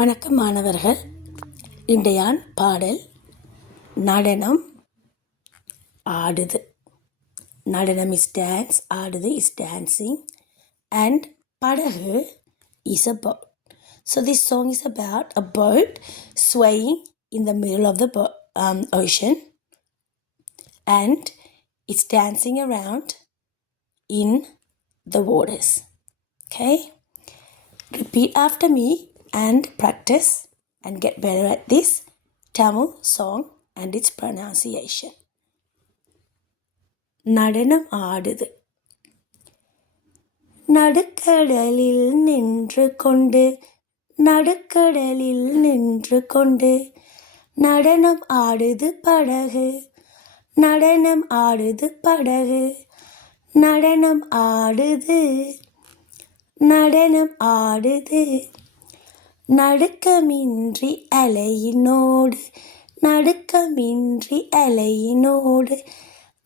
வணக்கம் மாணவர்கள். இன்றையான் பாடல் நடனம் ஆடுது. நடனம் is dance, ஆடுது is dancing, and படகு is a boat. So this song is about a boat swaying in the middle of the ocean, and it's dancing around in the waters. Okay? Repeat after me and practice and get better at this Tamil song and its pronunciation. நடனம் ஆடுது. நடுக்கடலில் நின்று கொண்டு நடுக்கடலில் நின்று கொண்டு நடனம் ஆடுது படகு. நடனம் ஆடுது படகு. நடனம் ஆடுது. நடனம் ஆடுது. நடுக்கமின்றி அலையினோடு நடுக்கமின்றி அலையினோடு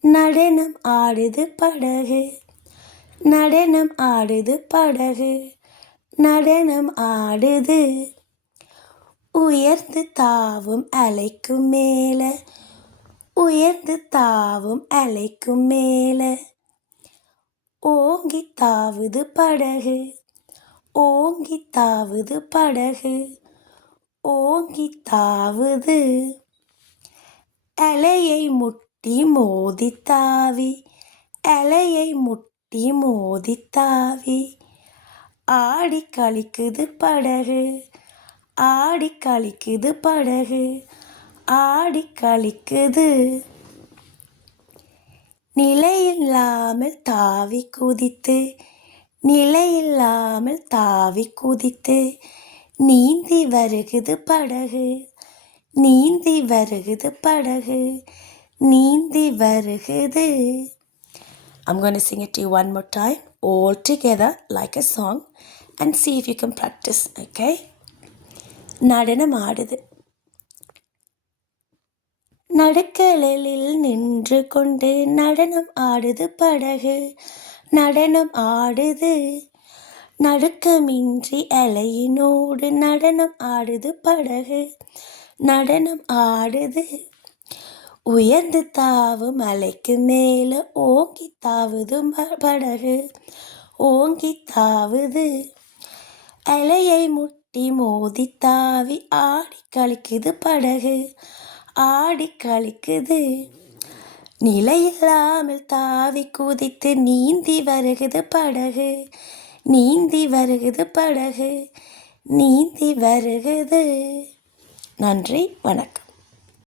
நடனம் ஆடுது படகு. நடனம் ஆடுது படகு. நடனம் ஆடுது. உயர்ந்து தாவும் அலைக்கு மேல உயர்ந்து தாவும் அலைக்கு மேல ஓங்கி தாவுது படகு. ஓங்கி தாவுது படகு. ஓங்கி தாவுது. அலையை முட்டி மோதி தாவி அலையை முட்டி மோதி தாவி ஆடி கழிக்குது படகு. ஆடி கழிக்குது படகு. ஆடி கழிக்குது. நிலையில்லாமல் தாவி குதித்து நிலையில்லாமல் தாவி குதித்து நீந்தி வருகுது படகு. நீந்தி வருகுது படகு. நீந்தி வருகுது. I'm going to sing it to you one more time, all together like a song, and see if you can practice, okay? நடனம் ஆடுது. நடுக்கடலில் நின்று கொண்டு நடனம் ஆடுது படகு. நடனம் ஆடுது. நடுக்கமின்றி அலையினோடு நடனம் ஆடுது படகு. நடனம் ஆடுது. உயர்ந்து தாவும் அலைக்கு மேல ஓங்கி தாவுது படகு. ஓங்கி தாவுது. அலையை முட்டி மோதி தாவி ஆடி கழிக்குது படகு. ஆடி கழிக்குது. நிலையில்லாமல் தாவி குதித்து நீந்தி வருகுது படகு. நீந்தி வருகுது படகு. நீந்தி வருகுது. நன்றி, வணக்கம்.